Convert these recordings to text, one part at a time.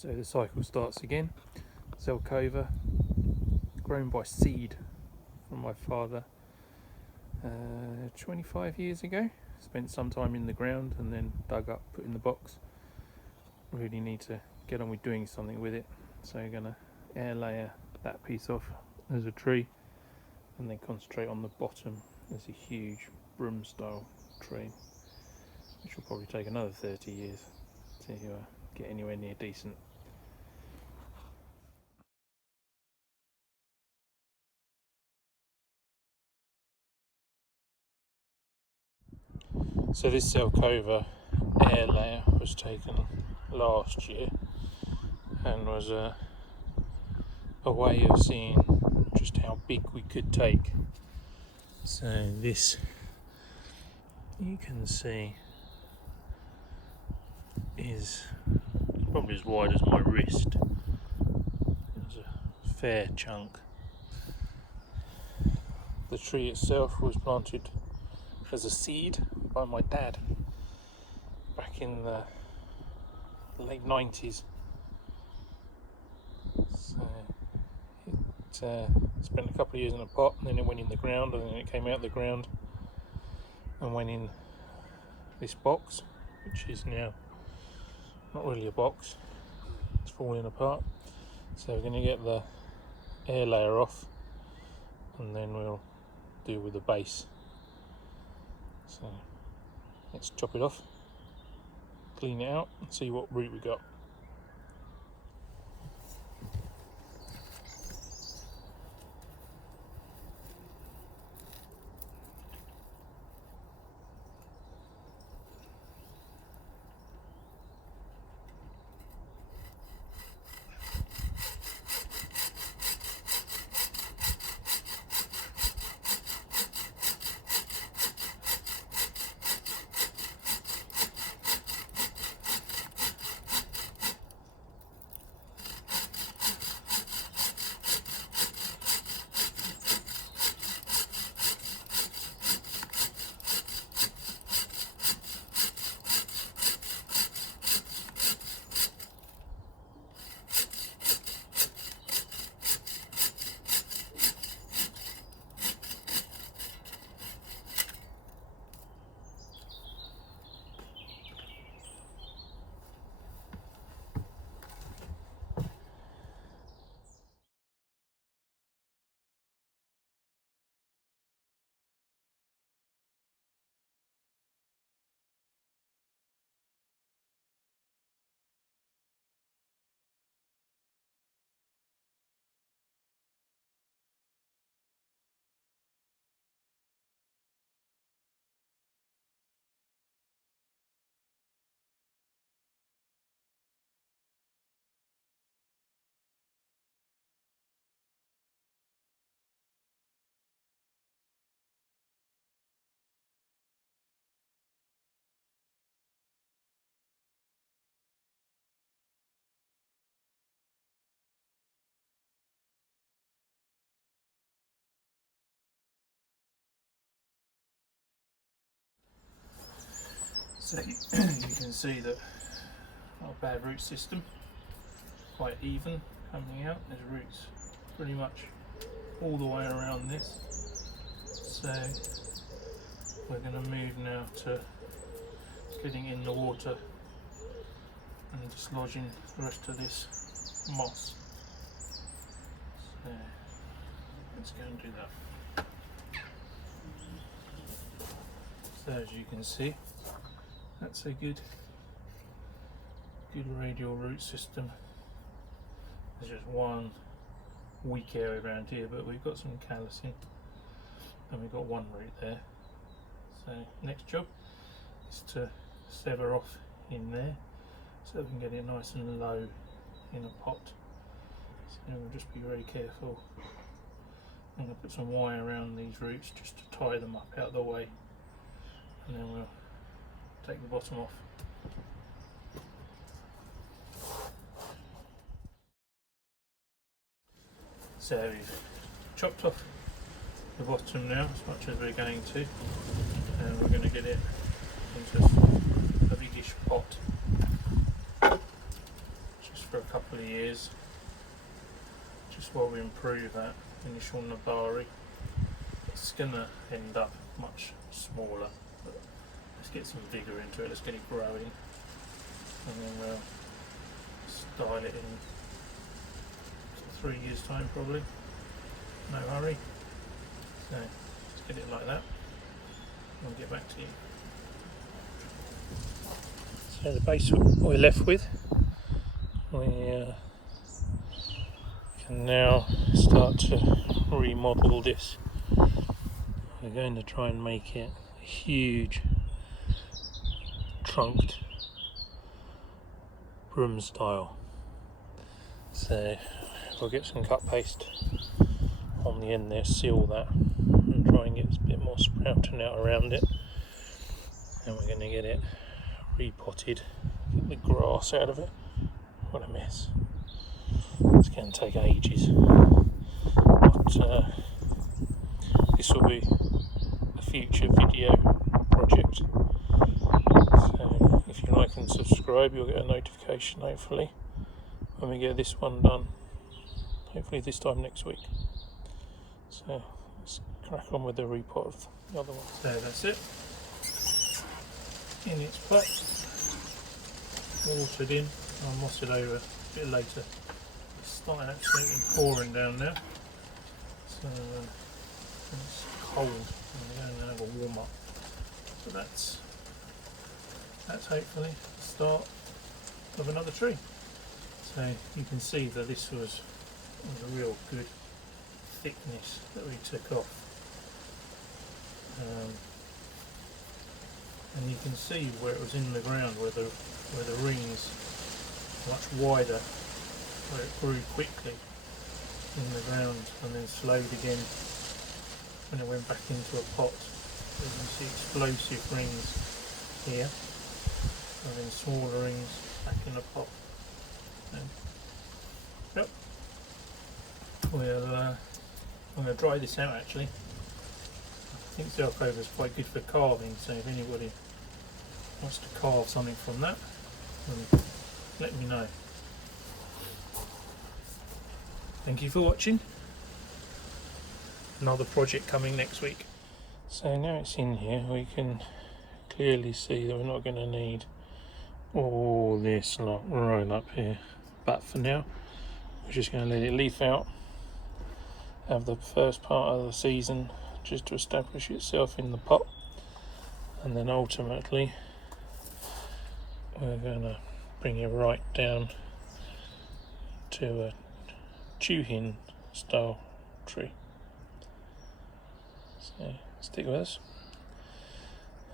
So the cycle starts again. Zelcova, grown by seed from my father 25 years ago. Spent some time in the ground and then dug up, put in the box. Really need to get on with doing something with it. So I'm going to air layer that piece off as a tree and then concentrate on the bottom as a huge broom style tree, which will probably take another 30 years to get anywhere near decent. So this Zelcova air layer was taken last year and was a way of seeing just how big we could take. So this, you can see, is probably as wide as my wrist. It's a fair chunk. The tree itself was planted as a seed by my dad back in the late 90s. So it spent a couple of years in a pot, and then it went in the ground, and then it came out of the ground and went in this box, which is now not really a box, it's falling apart. So we're going to get the air layer off and then we'll deal with the base. So let's chop it off, clean it out and see what root we got. So you can see that not a bad root system, quite even coming out. There's roots pretty much all the way around this. So we're going to move now to getting in the water and dislodging the rest of this moss. So let's go and do that. So as you can see, that's a good radial root system. There's just one weak area around here, but we've got some callousing and we've got one root there. So next job is to sever off in there so we can get it nice and low in a pot. So we'll just be very careful. I'm going to put some wire around these roots just to tie them up out of the way, and then we'll take the bottom off. So we've chopped off the bottom now as much as we're going to, and we're going to get it into a biggish pot. Just for a couple of years, just while we improve that initial Nabari. It's going to end up much smaller, but let's get some vigour into it, let's get it growing, and then we'll style it in 3 years time probably, no hurry. So let's get it like that, and I'll get back to you. So the base we're left with, we can now start to remodel this. We're going to try and make it a huge trunked broom style. So we'll get some cut paste on the end there, seal that, and try and get a bit more sprouting out around it. And we're going to get it repotted, get the grass out of it. What a mess. It's going to take ages. But this will be a future video project. So if you like and subscribe, you'll get a notification hopefully when we get this one done. Hopefully this time next week. So let's crack on with the repot of the other one. So that's it. In its pot, watered in. I'll moss it over a bit later. It's starting absolutely pouring down now, so it's cold and we're going to have a warm up. So that's hopefully the start of another tree. So you can see that this was a real good thickness that we took off. And you can see where it was in the ground, where the rings were much wider, where it grew quickly in the ground and then slowed again when it went back into a pot. So you can see explosive rings here, and then smaller rings back in the pot. And, yep. I'm going to dry this out actually. I think Zelcova is quite good for carving, so if anybody wants to carve something from that, then let me know. Thank you for watching. Another project coming next week. So now it's in here, we can clearly see that we're not going to need all this lot right up here. But for now, we're just going to let it leaf out, have the first part of the season just to establish itself in the pot, and then ultimately we're going to bring it right down to a Chuhin style tree. So stick with us,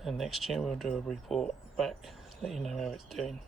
and next year we'll do a report back, let you know how it's doing.